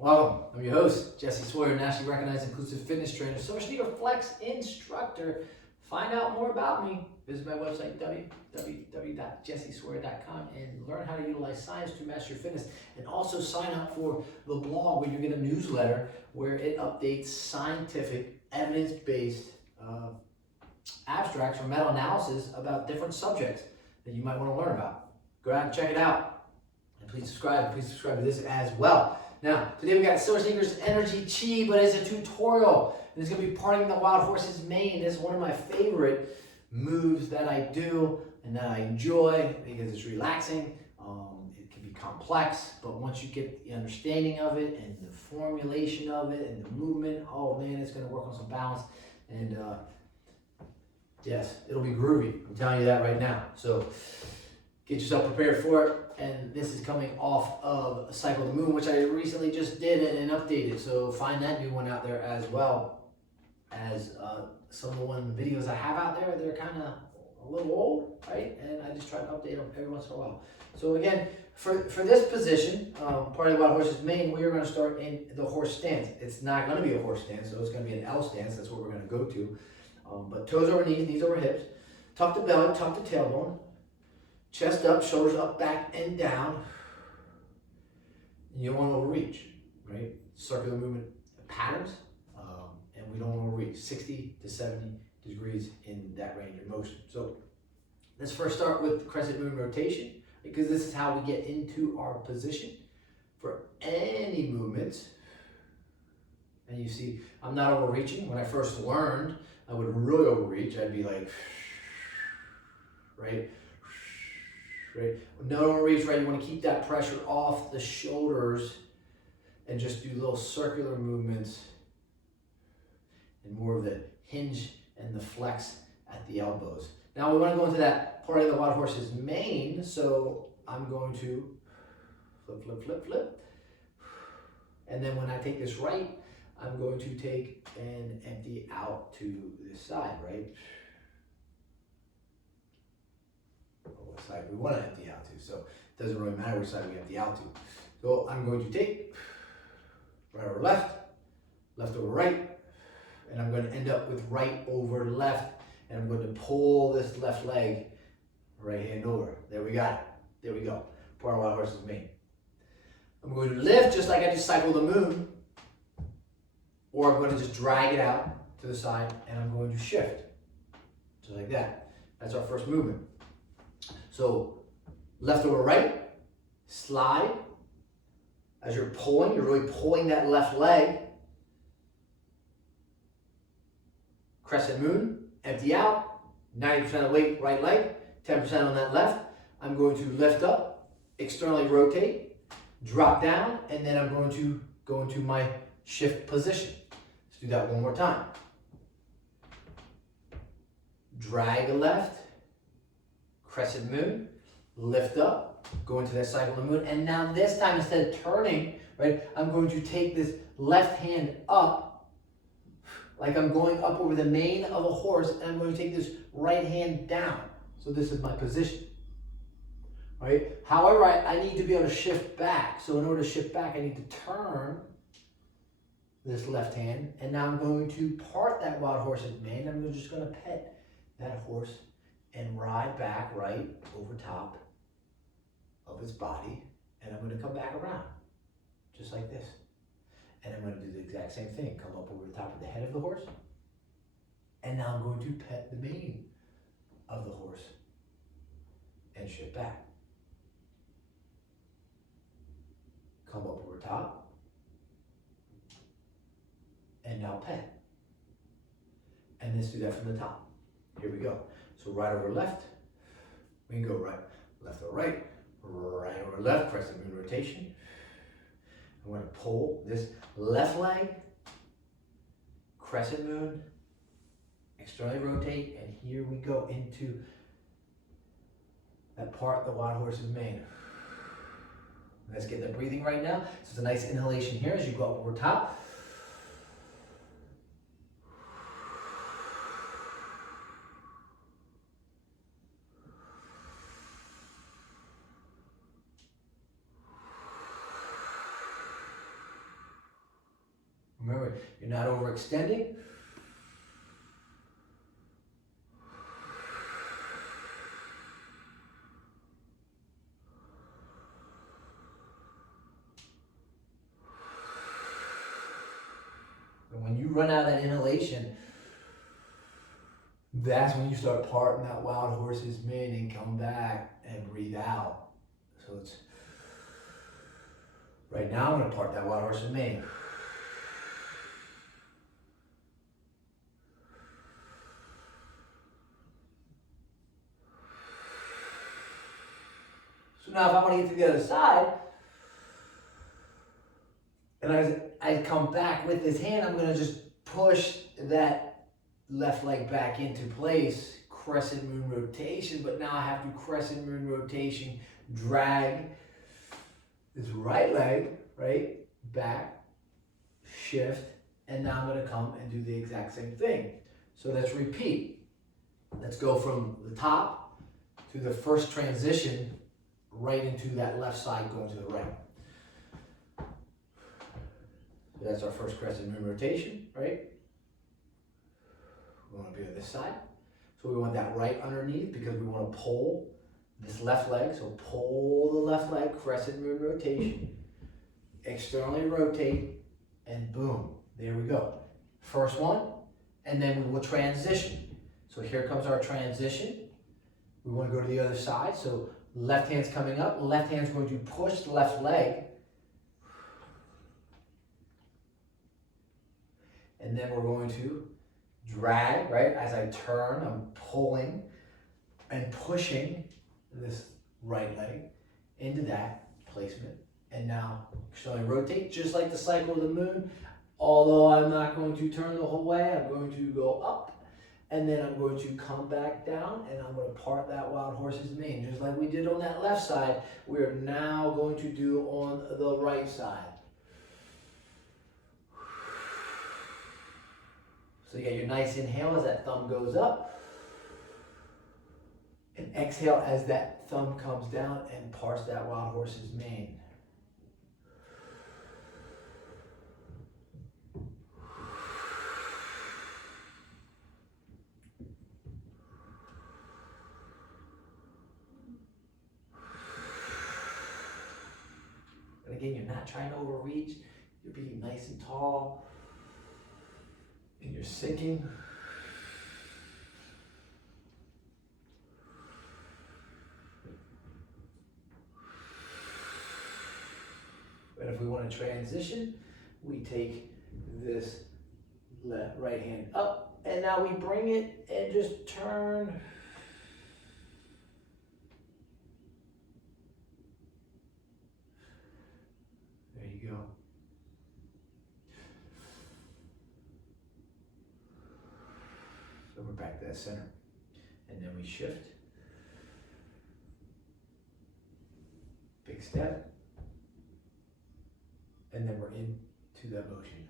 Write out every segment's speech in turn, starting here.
Welcome. I'm your host, Jesse Sawyer, nationally recognized inclusive fitness trainer, SilverSneakers Flex instructor. Find out more about me. Visit my website, www.jessesawyer.com, and learn how to utilize science to master your fitness. And also sign up for the blog where you get a newsletter where it updates scientific, evidence-based abstracts or meta-analysis about different subjects that you might want to learn about. Go out and check it out. And please subscribe. Please subscribe to this as well. Now, today we got SilverSneakers Enerchi, but it's a tutorial. And it's going to be parting the wild horse's mane. This is one of my favorite moves that I do and that I enjoy because it's relaxing. It can be complex, but once you get the understanding of it and the formulation of it and the movement, oh man, it's going to work on some balance. And yes, it'll be groovy. I'm telling you that right now. So get yourself prepared for it. And this is coming off of Cycle the Moon, which I recently just did and updated. So find that new one out there as well as some of the videos I have out there. They're kind of a little old, right? And I just try to update them every once in a while. So again, for this position, part of the wild horse's mane, we are going to start in the horse stance. It's not going to be a horse stance, so it's going to be an L stance. That's what we're going to go to. But toes over knees, knees over hips. Tuck the belly, tuck the tailbone. Chest up, shoulders up, back, and down. And you don't want to overreach, right? Circular movement patterns, and we don't want to overreach. 60 to 70 degrees in that range of motion. So let's first start with crescent moon rotation, because this is how we get into our position for any movements. And you see, I'm not overreaching. When I first learned, I would really overreach. I'd be like, right? Right? No overreach, right? You want to keep that pressure off the shoulders and just do little circular movements and more of the hinge and the flex at the elbows. Now we want to go into that part of the wild horse's mane, so I'm going to flip, flip, flip, flip. And then when I take this right, I'm going to take and empty out to this side, right? What side we want to empty out to, so it doesn't really matter which side we empty out to. So I'm going to take right over left, left over right, and I'm going to end up with right over left, and I'm going to pull this left leg, right hand over. There we got it. There we go. Part of wild horse's mane. I'm going to lift just like I just cycled the moon, or I'm going to just drag it out to the side, and I'm going to shift, just like that. That's our first movement. So left over right, slide. As you're pulling, you're really pulling that left leg. Crescent moon, empty out. 90% of weight, right leg, 10% on that left. I'm going to lift up, externally rotate, drop down, and then I'm going to go into my shift position. Let's do that one more time. Drag a left. Crescent moon, lift up, go into that cycle of the moon, and now this time instead of turning, right, I'm going to take this left hand up, like I'm going up over the mane of a horse, and I'm going to take this right hand down. So this is my position, right? However, I need to be able to shift back. So in order to shift back, I need to turn this left hand, and now I'm going to part that wild horse's mane. I'm just going to pet that horse and ride back right over top of its body, and I'm going to come back around, just like this. And I'm going to do the exact same thing, come up over the top of the head of the horse, and now I'm going to pet the mane of the horse and shift back. Come up over top, and now pet. And let's do that from the top. Here we go. So right over left, we can go right, left over right, right over left, crescent moon rotation. I'm going to pull this left leg, crescent moon, externally rotate, and here we go into that part of the wild horse's mane. Let's get the breathing right now. So it's a nice inhalation here as you go up over top. Remember, you're not overextending. And when you run out of that inhalation, that's when you start parting that wild horse's mane and come back and breathe out. So it's, right now I'm going to part that wild horse's mane. So now if I want to get to the other side, and I come back with this hand, I'm going to just push that left leg back into place, crescent moon rotation, but now I have to crescent moon rotation, drag this right leg, right, back, shift, and now I'm going to come and do the exact same thing. So let's repeat. Let's go from the top to the first transition right into that left side going to the right. So that's our first crescent moon rotation, right? We want to be on this side. So we want that right underneath because we want to pull this left leg. So pull the left leg, crescent moon rotation, externally rotate, and boom, there we go. First one, and then we will transition. So here comes our transition. We want to go to the other side. So left hand's coming up, left hand's going to push the left leg. And then we're going to drag, right? As I turn, I'm pulling and pushing this right leg into that placement. And now externally rotate, just like the cycle of the moon. Although I'm not going to turn the whole way, I'm going to go up. And then I'm going to come back down and I'm going to part that wild horse's mane. Just like we did on that left side, we're now going to do on the right side. So you get your nice inhale as that thumb goes up. And exhale as that thumb comes down and parts that wild horse's mane. And again, you're not trying to overreach. You're being nice and tall. And you're sinking. And if we want to transition, we take this right hand up, and now we bring it and just turn. There you go. So we're back to that center. And then we shift. Big step. And then we're into that motion.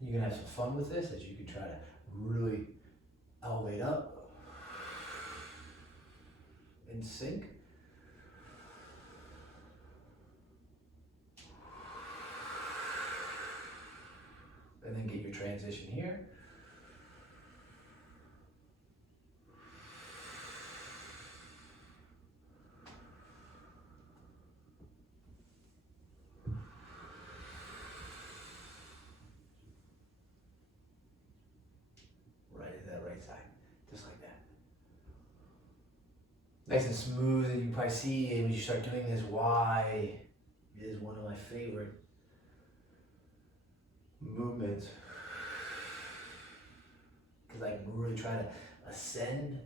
You can have some fun with this as you can try to really elevate up and sink. And then get your transition here. Right at that right side, just like that. Nice and smooth, and you can probably see when you start doing this why it is one of my favorite movements, because I can really try to ascend,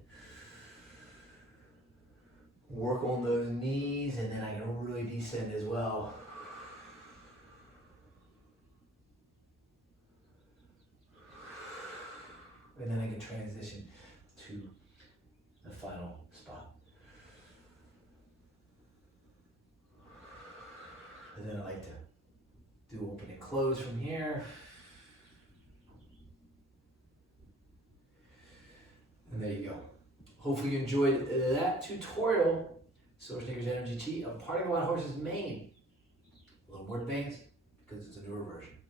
work on those knees, and then I can really descend as well. And then I can transition to the final spot. And then I like to do open and close from here. And there you go. Hopefully you enjoyed that tutorial. SilverSneakers Energy Chi, a parting wild horse's mane. more debates because it's a newer version.